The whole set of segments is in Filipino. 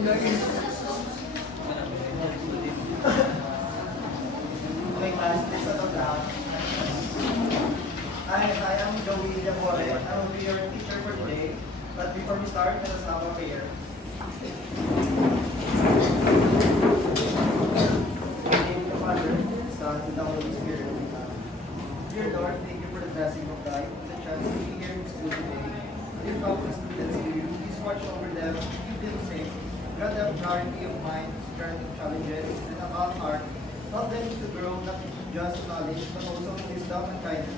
Okay, class, please settle down. Hi, I'm Joey Diabore. I will be your teacher for today. But before we start, let us have a prayer. In the name of the Father, the Son, and the Holy Spirit. Dear Lord, thank you for the blessing of life and the chance to be here in school today. Lift up the students to you. Please watch over them. Keep them safe. Grant them clarity of mind, strength of challenges, and a calm heart. Help them to grow not just in knowledge, but also in wisdom and kindness.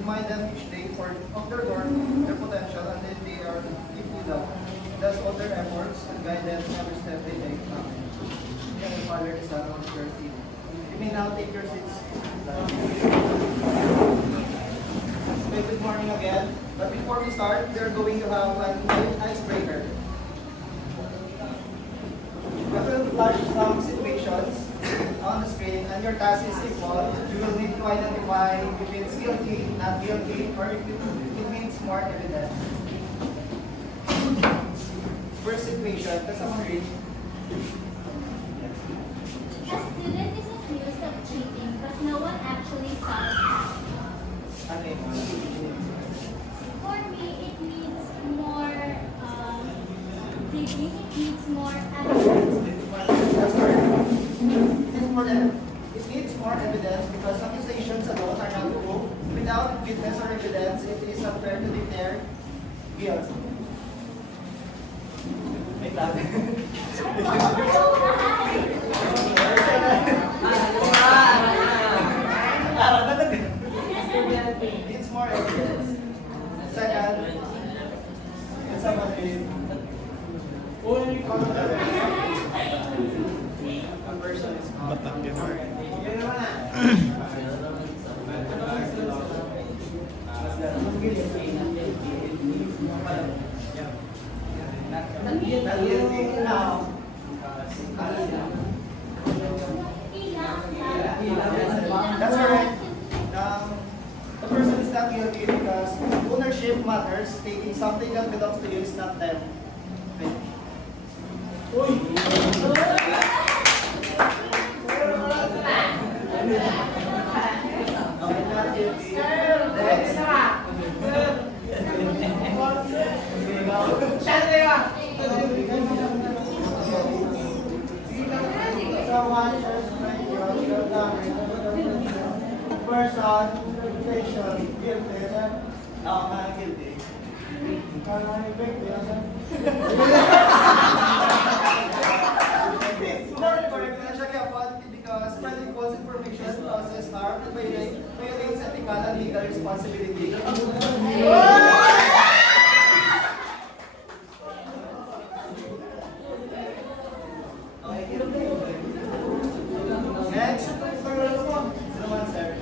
Remind them each day of their work, their potential, and then they are deeply loved. Bless all their efforts and guide them every step they take. Amen. Thank you, Father, the Son, and the Holy Spirit. You may now take your seats. Good morning again. But before we start, we are going to have an icebreaker. I will flash some situations on the screen, and your task is simple. You will need to identify if it's guilty, not guilty, or if it needs more evidence. First situation, can someone read? A student is accused of cheating, but no one actually saw it. Okay. For me, it needs more digging, it needs more evidence. That's correct. It needs more evidence because accusations alone are not proof. Without witness or evidence, it is unfair to declare guilt. Wait lang. Needs more evidence. Second, can someone read? A person is That's correct. The person is not guilty because ownership matters. Taking something that belongs to you is not them. Person, reputation, guilty, no, not guilty. Because spreading false information causes harm and violates ethical and legal responsibility. Next, sir.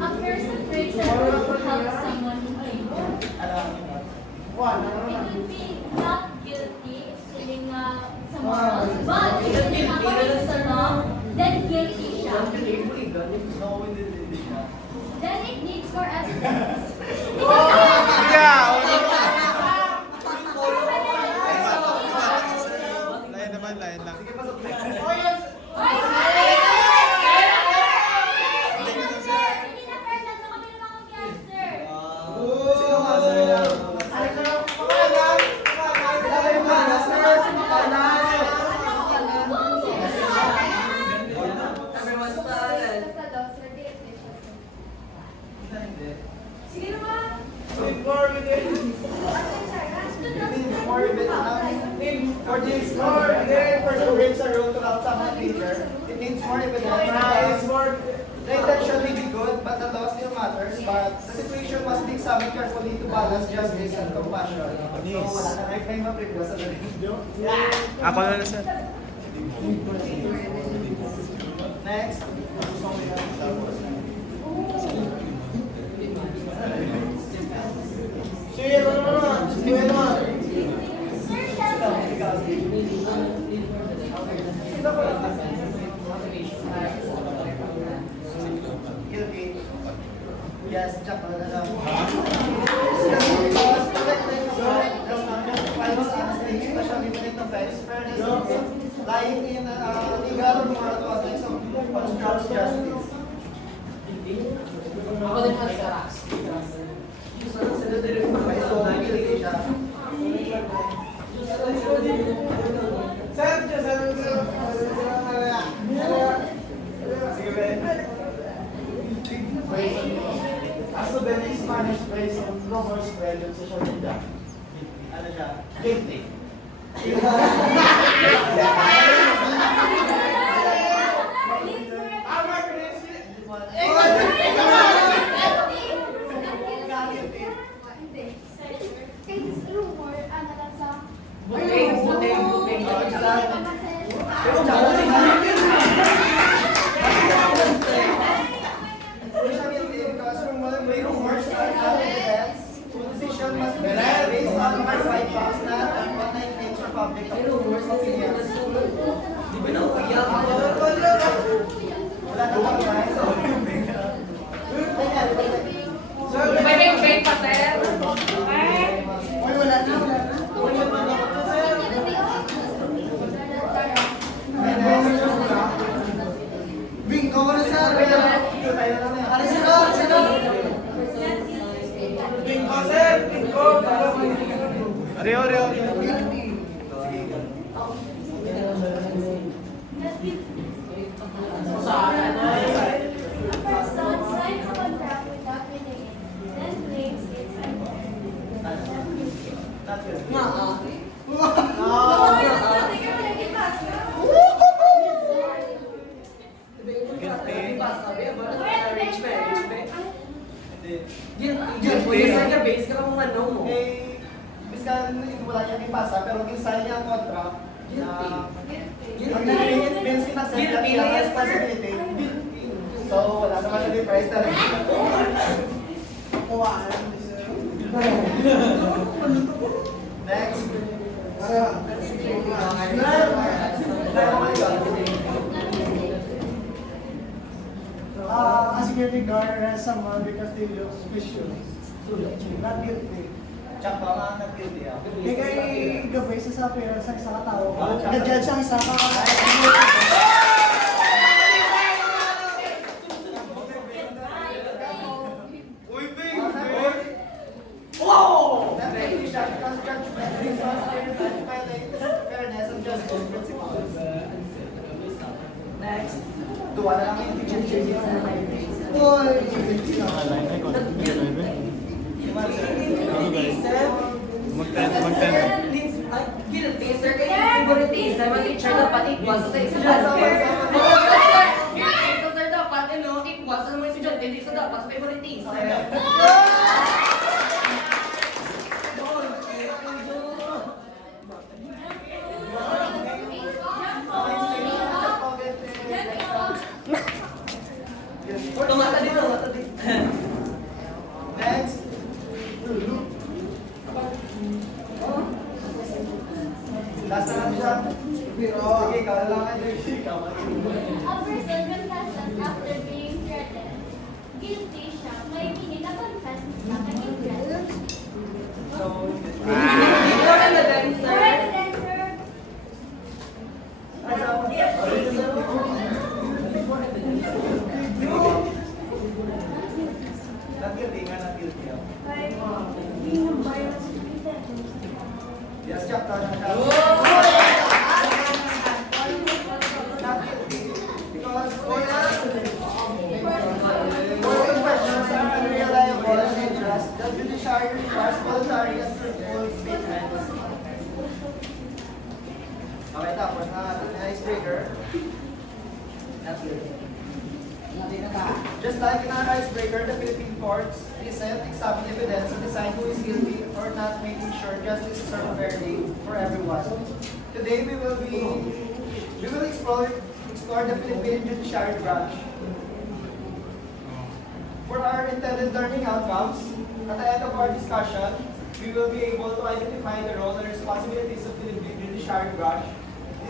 A person breaks a rule to help someone in danger. It would be not guilty if stealing someone else, but if stealing according to the law, then guilty siya. Then it needs more evidence. Lain lang. Sige, pasok na. Hindi na fair na kami naman mag-answer. Sino ka, sir? Sige naman. For this person breaks a rule to help someone in danger, it needs more evidence. The intention may be good, but the law still matters. But the situation must be examined carefully to balance justice and compassion. So, wala na rin kayo ma-preview sa dali. Ako na sir. Next. Guilty. Yes, check ko na lang. na-express yung rumor spread on social media. Ano siya? Guilty. Hindi siya guilty because may rumors are out evidence. Decision must be made based on verified facts, not on online claims or public opinions. Wala na kami guys. May bake pa, sir. Uy, wala na. Bingo na sa Bingo, sir! Bingo! Rio, Rio. Wala niya ipasa, pero ginsign niya ang contract na ang bills kinasend at ilang responsibility. So, wala naman siya price na rin. Next. A security guard arrests someone because they look suspicious. Not guilty. Check ba mga nag-guilty ah? Kaya kay gabay sa appearance ng isang katao. Na-judge ang isang Wow! Definitely siya because judgment brings us fairness and justice principles. Next. Duwa na lang yung teacher. Mag-10. Guilty, sir. Kaya favoritism. Ang teacher dapat equal sa estudyante. So, sir, dapat, equal sa mga estudyante. Hindi sa dapat sa favoritism. Tumata dito, tumata dito. Next. Last na lang siya. Sige, kailangan niyo ikaw. A person confesses after being threatened. Guilty siya. May meaning na confess na kanyang threat. So, More evidence, For sir. evidence, sir. not guilty nga, not guilty. Yes, check na siya. Not guilty. Because for questions are unreliable and unjust, the judiciary requires voluntary and truthful statements. Okay, tapos na icebreaker. Not guilty. Just like in our icebreaker, the Philippine courts listen, examine evidence, and decide who is guilty or not, making sure justice is served fairly for everyone. Today we will explore the Philippine judiciary branch. For our intended learning outcomes, at the end of our discussion, we will be able to identify the role and responsibilities of the Philippine judiciary branch,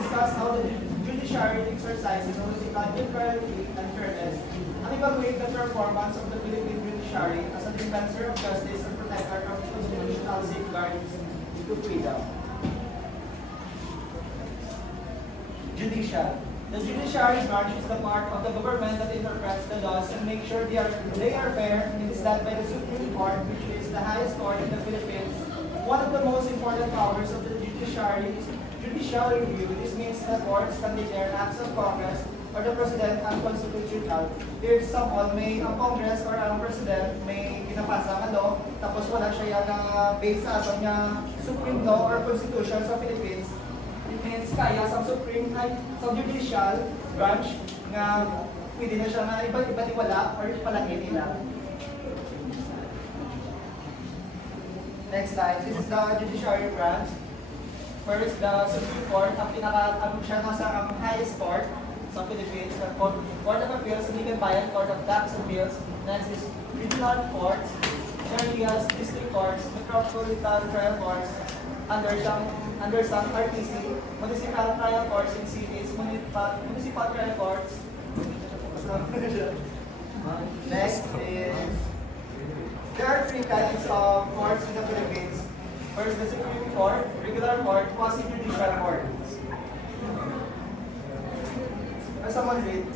discuss how the judiciary exercises political neutrality and fairness, and evaluate the performance of the Philippine judiciary as a dispenser of justice and protector of constitutional safeguards to freedom. Judicial. The judiciary branch is the part of the government that interprets the laws and makes sure they are fair, and it is led by the Supreme Court, which is the highest court in the Philippines. One of the most important powers of the judiciary is judicial review. This means the courts can declare acts of Congress or the President unconstitutional if someone ang Congress or ang President may pinapasa nga law, tapos wala siya yung base sa ato niya Supreme Law or Constitution sa Philippines. It means kaya sa Supreme ay sa judicial branch nga pwede na siya na iba-iba wala or palagay nila. Next slide. This is the judiciary branch. First, the Supreme Court, ang siya nasa highest court sa Philippines, the Court of Appeals, Legal Bayan, Court of Tax Appeals. Next is regional courts, areas, district courts, metropolitan trial courts, under some RTC, municipal trial courts in cities, municipal trial courts. Next is, there are three kinds of courts in the Philippines. First, the Supreme Court, regular court, quasi-judicial court. Can someone read?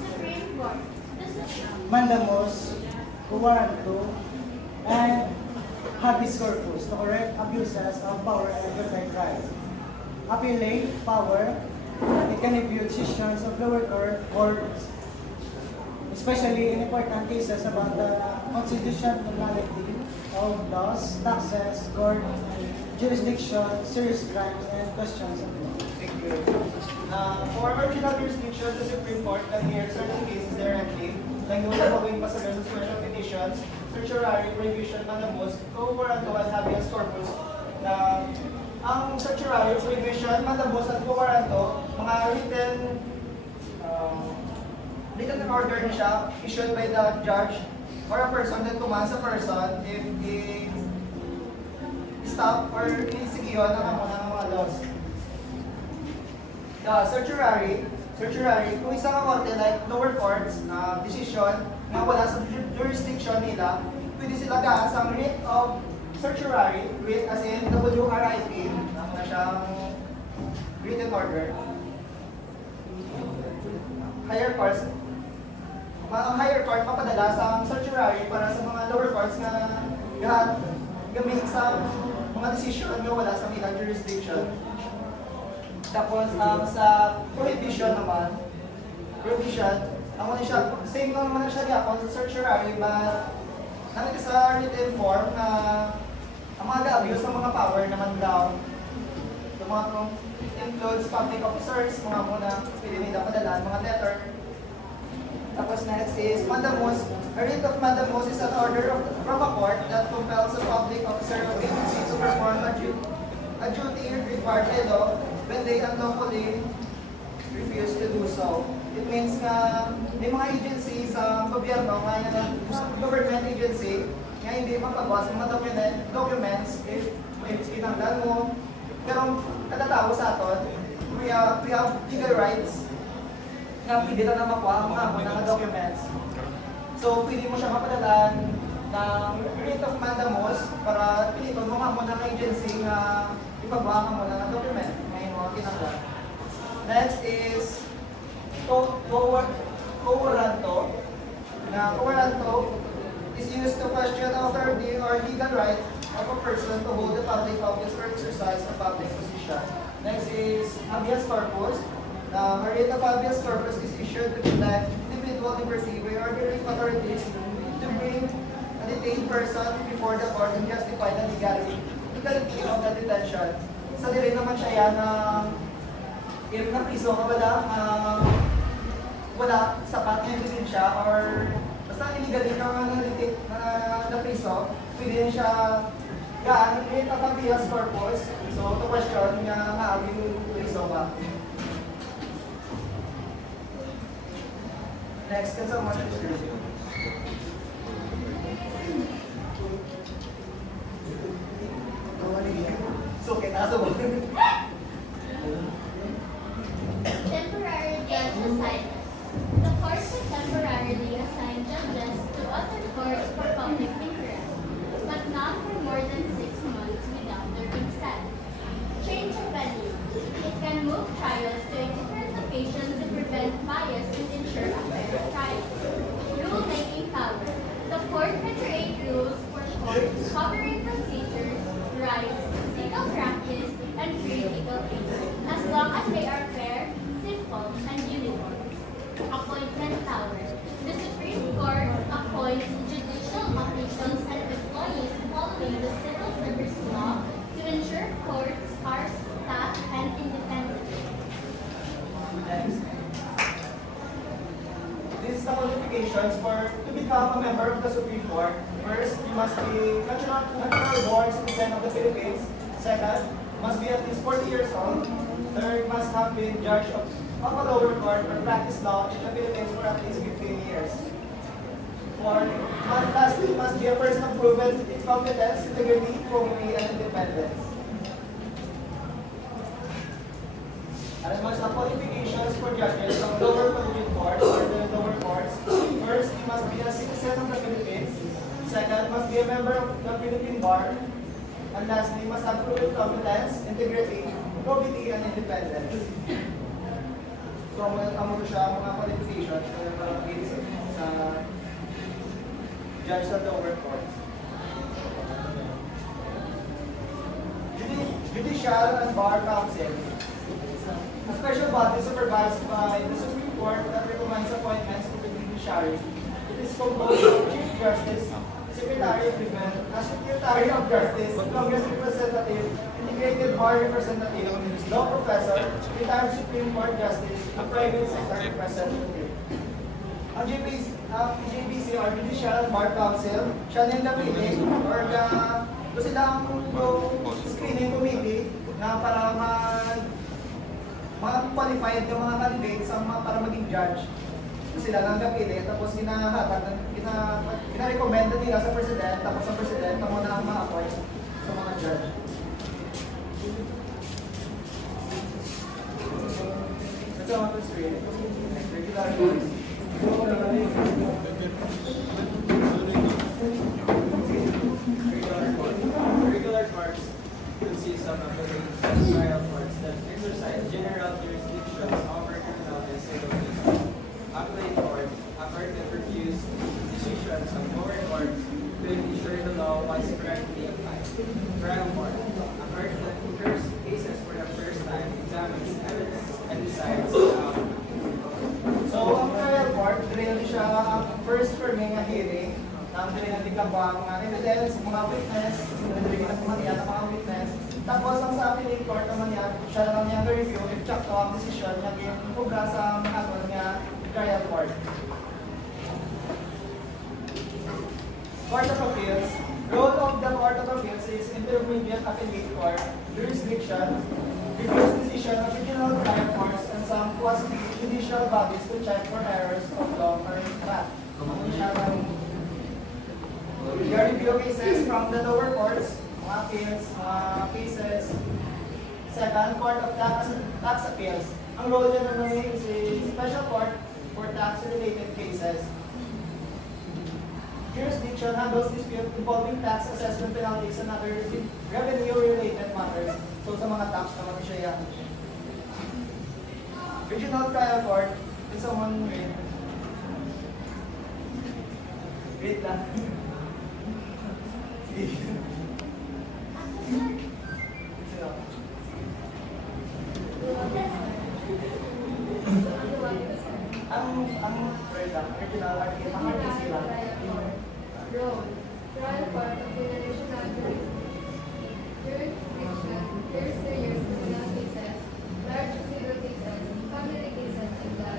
Supreme Court. Mandamos, Kuwaranto, and habeas corpus to correct abuses of power and protect rights. Appellate power, it can review decisions of lower courts, especially in important cases about the constitutionality of laws, taxes, court, jurisdiction, serious crimes, and questions of law. Thank you. For original jurisdiction, the Supreme Court can hear certain cases directly, like the following passages of special petitions, certiorari, prohibition, mandamus, co-warranto, and habeas corpus. Na ang certiorari, prohibition, mandamus, at co-warranto, mga written order na siya, issued by the judge or a person that commands a person if he stop or insigiyon ang mga laws. The certiorari, kung isang korte like lower courts, decision na wala sa jurisdiction nila, pwede sila gaan sa writ of certiorari, writ as in WRIT, na siyang written order. Higher courts, ang higher court mapadala sa certiorari para sa mga lower courts na gamit sa mga decision na wala sa ilang jurisdiction. Tapos sa prohibition naman, ang ano siya, same naman siya gapon sa certiorari, but namin sa written form na ang mga abuse ng mga power naman daw. Yung mga includes public officers, mga muna pwede nila padalaan, mga letter. Tapos next is mandamus. A writ of mandamus is an order from a court that compels a public officer or agency to perform a duty required by law when they unlawfully refuse to do so. It means na may mga agency sa gobyerno, government agency, nga hindi mapagawa sa mga documents if pinanggal mo. Pero kada tao sa aton, we have legal rights na pwede na makuha ang mga documents. So, pwede mo siya mapadalan ng writ of mandamus para piliton mo ng agency na ipagawa mo ng document ngayon mo kinanggal. Next is co-warranto. Na co-warranto is used to question authority or legal right of a person to hold a public office or exercise a public position. Next is habeas corpus. A writ of habeas corpus is issued to protect individual liberty by ordering authorities to bring a detained person before the court and justify the legality of the detention. Sa dire naman siya yan na if na-priso ka wala sapat na ebidensya or basta illegally ka na-priso, pwede rin siya gaan writ of habeas corpus. So, to question nga maabing priso ka. Next, can someone so, okay, nasa mo. Temporary judge assignment. The courts will temporarily assign judges to other courts for public interest, but not for more than 6 months without their consent. Change of venue. It can move trials to a different location to prevent bias and ensure a fair trial. Rule-making power. The court can create rules for courts covering procedures, rights, legal practice, and free legal the qualifications to become a member of the Supreme Court. First, you must be natural born citizen of the Philippines. Second, must be at least 40 years old. Third, must have been judge of a lower court or practice law in the Philippines for at least 15 years. Fourth, lastly, must be a person of proven competence, integrity, probity, and independence. Además, the qualifications for judges of lower collegiate courts or the lower courts. First, he must be a citizen of the Philippines. Second, must be a member of the Philippine Bar. And lastly, must have proven competence, integrity, probity, and independence. So, amo ko siya mga qualifications para sa judge of lower courts. Judicial and Bar Council. A special body supervised by the Supreme Court that recommends appointments to the judiciary. It is composed of Chief Justice, Secretary of Defense, Secretary of Justice, Congress Representative, Integrated Bar Representative, Law Professor, Retired Supreme Court Justice, a Private Sector Representative. Ang JBC or Judicial and Bar Council, siya din napili or doon sila ang screening committee na para mga qualified ng mga candidates para maging judge. Sila lang napili, tapos gina-recommend nila sa president, tapos ang president ang muna ang ma-appoint sa mga judge. That's all I'm going regular courts. Regular courts consist of trial courts that exercise general jurisdictions over criminal and civil cases. Appellate court, a court that reviews decisions of lower courts to ensure the law was correctly applied. Trial court, a court that hears cases for the first time, examines evidence, and decides the outcome. So, ang trial court, really siya first for mga hearing, ang dinili ka ba mga evidence, mga witness, dinili ka naman yan ang mga witness. Tapos, ang sa appellate court naman yan, siya lang niya review if check to ang decision niya kubra sa mga niya trial court. Court of Appeals. Role of the Court of Appeals is intermediate appellate court, jurisdiction, reviews decision of regional trial courts, and some quasi-judicial bodies to check for errors of law or fact. They review cases from the lower courts, mga appeals, cases. Second, Court of Tax Appeals. Ang role niya naman is a special court for tax-related cases. Jurisdiction handles dispute involving tax assessment penalties and other revenue-related matters. So sa mga tax naman siya yan. Regional Trial Court, is someone with... Wait lang. Regional RTC lang. Role. Trial court of the national jurisdiction, very serious criminal cases, large civil cases, family cases, and the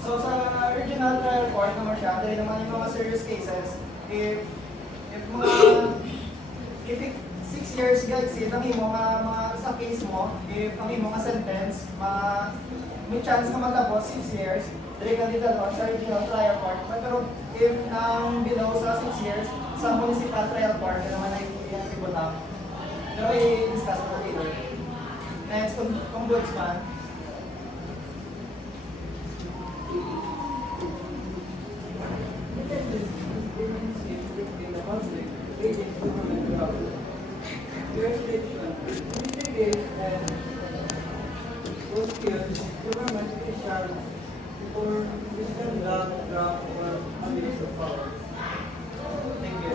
So sa regional trial court naman siya, dahil naman yung mga serious cases, if 6 years guys, ang imo mga sa case mo, if ang imo nga sentence, may chance ka matapos 6 years, dali ka dito sa regional trial court. Pero if below sa 6 years, sa municipal trial court, yun naman ay tribunal. Pero i-discuss mo later. Next, ombudsman. Jurisdiction, investigate and prosecute government officials for misconduct, graft, or abuse of power. Thank you.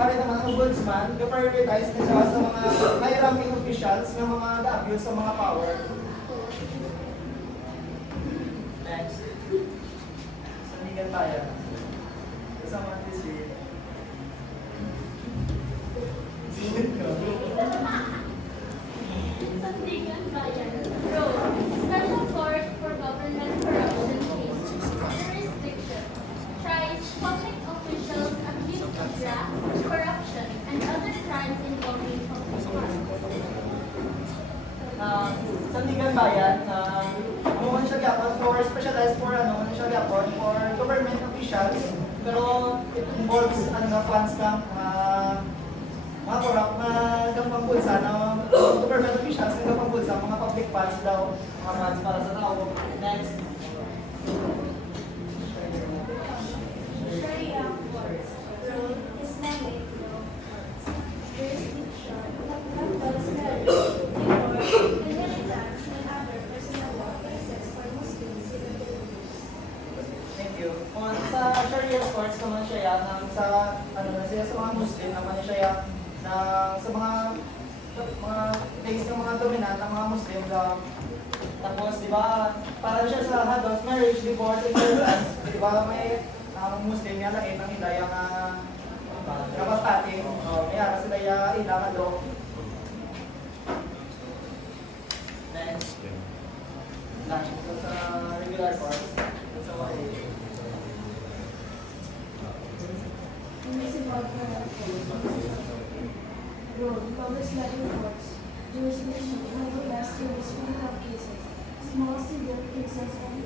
Para naman ang ombudsman, na-prioritize na siya sa mga high-ranking officials na mga na-abuse sa mga power. Next. Sandigan tayo. Kasama this year. Sandigan Bayan. Role. Special Court for Government Corruption Cases. for ano siya gapon for government officials, pero it involves funds lang, mga korap na gampang-bulsa na government officials na gampang-bulsa, mga public funds daw, mga funds para sa tao. Next. Sharia courts, role, Islamic law, jurisdiction, divorce, marriage, inheritance, and other personal law cases for Muslims in the Philippines. Thank you. Kung sa Sharia courts naman siya yan, sa mga Muslim naman siya yan, sa mga place ng mga dominant ng mga Muslim lang. Tapos, di ba, para siya sa hados, marriage, divorce, inheritance, di ba, may Muslim yan lain ng hidayang kapatating, kaya sila ilangan do. Next. Next. So, sa regular courts, sa mga Municipal role, legislative courts, jurisdiction, nevertheless, criminal cases, small civil cases, and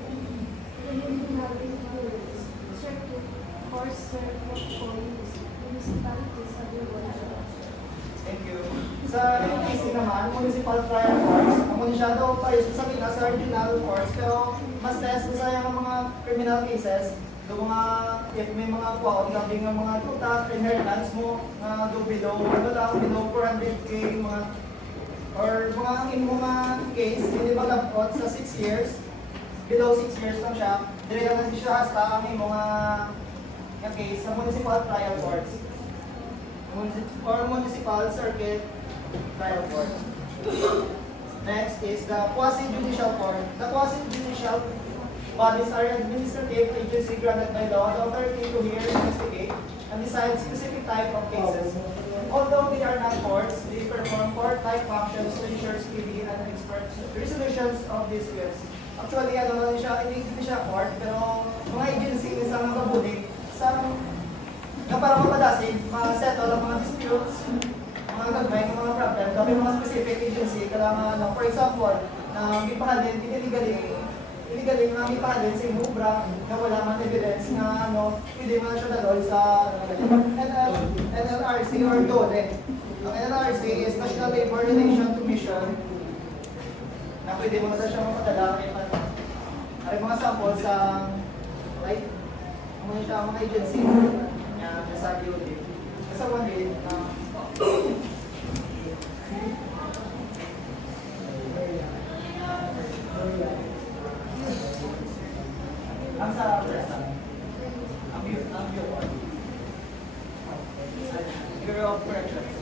preliminary hearings, circuit courts serve for municipalities everywhere. Thank you. Sa MPC naman, Municipal Trial Courts, ang masyado tayo sa Pinas sa ordinal courts, pero mas less na sayang ang mga criminal cases. Do mga, if may mga kuwaon, gabi nga mga tuta, inheritance mo, do below, below 400K, mga, or mga in mga case, hindi ba labot sa 6 years, below 6 years lang siya, dire naman siya hasta ang mga case sa Municipal Trial Courts. Or municipal circuit trial court. Next is the quasi-judicial court. The quasi-judicial bodies are administrative agency granted by law the authority to hear, investigate, and decide specific type of cases. Although they are not courts, they perform court-like functions to ensure speedy and expert resolutions of disputes. Actually, hindi siya court, pero mga agency isang nakabulig sa na para mapadasin, ma-settle ang mga disputes, mga gagmay ng mga problem, dami mga specific agency, kailangan, for example, na ipahalin, illegaling na ipahalin sa inubra, na wala man evidence na pwede man siya dalol sa NLRC or DOLE. Ang NLRC is National Labor Relations Commission, na pwede mo na siya mapadala, ay mga sample sa, mga agency, sa DOD. Sa one day, ang sa Bureau of Corrections.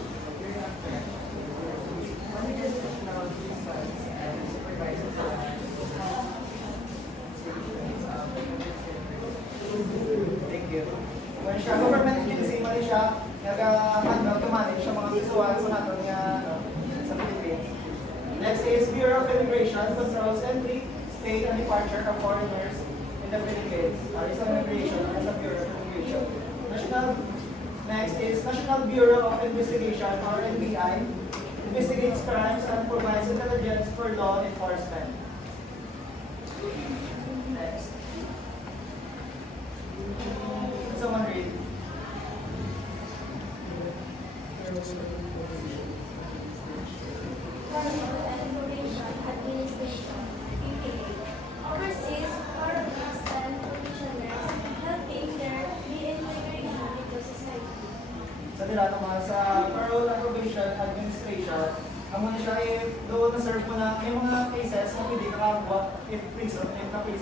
Thank you. Kung siya government agency, mali siya nag-handle to manage sa mga visual sa natin nga sa Philippines. Next is Bureau of Immigration controls entry, stay, and departure of foreigners in the Philippines. Isa immigration as a Bureau of Immigration. Next is National Bureau of Investigation or NBI, investigates crimes and provides intelligence for law enforcement. Next. Someone read. Information Administration, PPA, oversees foreigners and commissioners helping their reintegrating into society. Sa nila naman sa Parole and Probation Administration, ang muna siya doon na-serve mo na may mga cases na pwede nakagawa if na-prison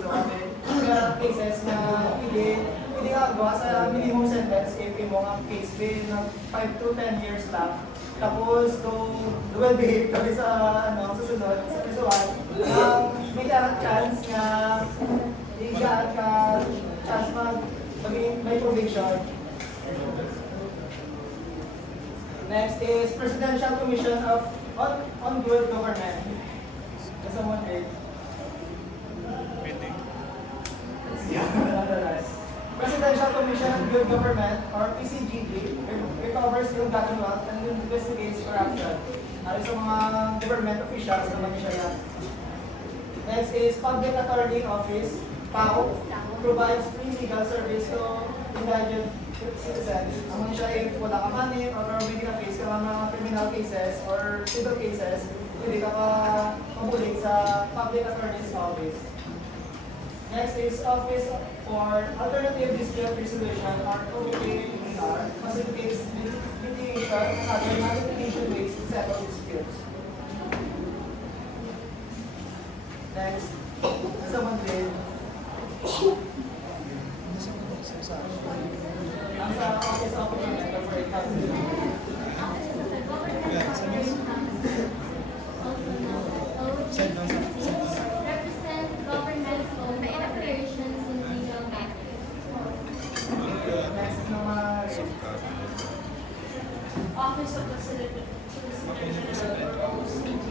kami. Kaya cases na pwede nakagawa sa minimum sentence if yung mga case be ng 5 to 10 years lang. Tapos kung well-behaved kami sa susunod, sa pisuan, may chance na higaan ka, chance maging may probation. Next is Presidential Commission on Good Government. Can someone read? Presidential Commission on Good Government, or PCGG, recovers ill-gotten wealth and investigates corruption. Ano sa mga government officials naman siya yan. Next is Public Attorney Office, PAO provides free legal service to indigent citizens. Among siya if wala ka money or may na-face ka ng mga criminal cases or civil cases, pwede ka mabulig sa public attorney's office. Next is Office for Alternative Dispute Resolution or OADR, facilitates mediation and other non-litigation ways to settle disputes. Next, someone did. Ang sa Office of Governmental for Council. Office of the Government Operating Council, also known as OGCC, represent government-owned operations in legal matters. Next naman, Office of the Solicitor General, or OCG,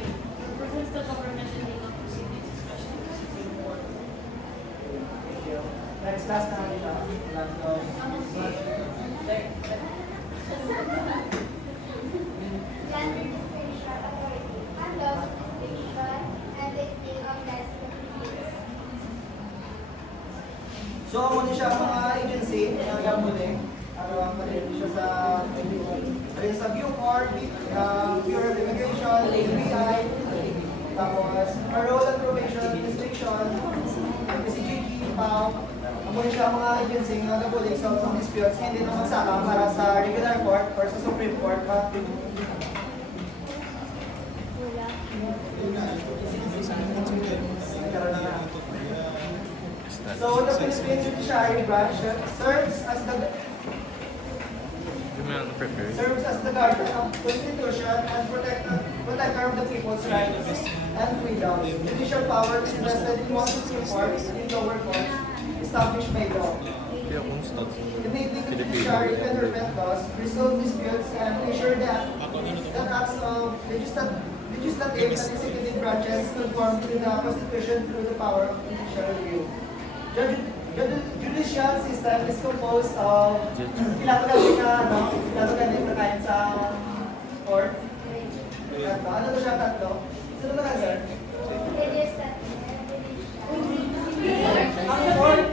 represents the government in legal proceedings, especially the Supreme Court. next last na nila. Last of Land-Registration Authority handles registration and listing of lands. So, muna siya ang mga agency na gamuling. Ang maliit siya sa Bucor, Bureau of Immigration, BI, tapos Parole and Probation, Restriction, PCGG, PAO. Ang muna siya ang mga agency na gamuling sa mga disputes, hindi na magsama para sa regular court or sa Supreme Court. So, the Philippine Judiciary Branch serves as the guardian of Constitution and protector of the people's rights and freedoms. Judicial power is vested in one Supreme Court in lower courts established by law. Enabling the judiciary to interpret laws, resolve disputes, and ensure that acts of legislative and executive branches conform to the Constitution through the power of judicial review. Judicial system is composed of ilang galing na kain sa court. Tatlo. Ano to siya tatlo? Sino na sir? Ang court.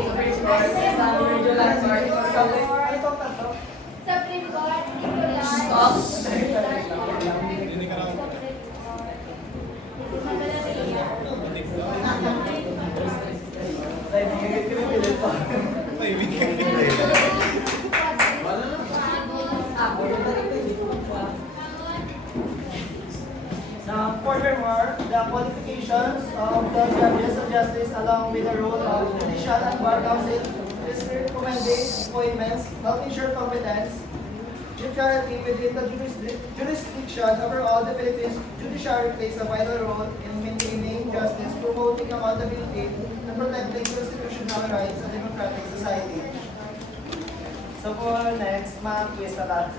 Supreme Court, sa regular court, Ano itong tatlo? Supreme Court, regular. Stop. Now, furthermore, the qualifications of the judges of justice along with the role of judicial and bar council is recommending appointments, health insurance competence, neutrality within the jurisdiction. Overall, the Philippines judiciary plays a vital role in maintaining justice, promoting accountability, and protecting constitutional rights of democratic society. So for next, mag-quiz na lang.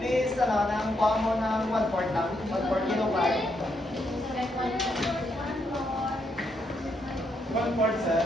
Please, nang kuha mo ng 1/4 lang. 1/4 kilobyte. 1/4, sir.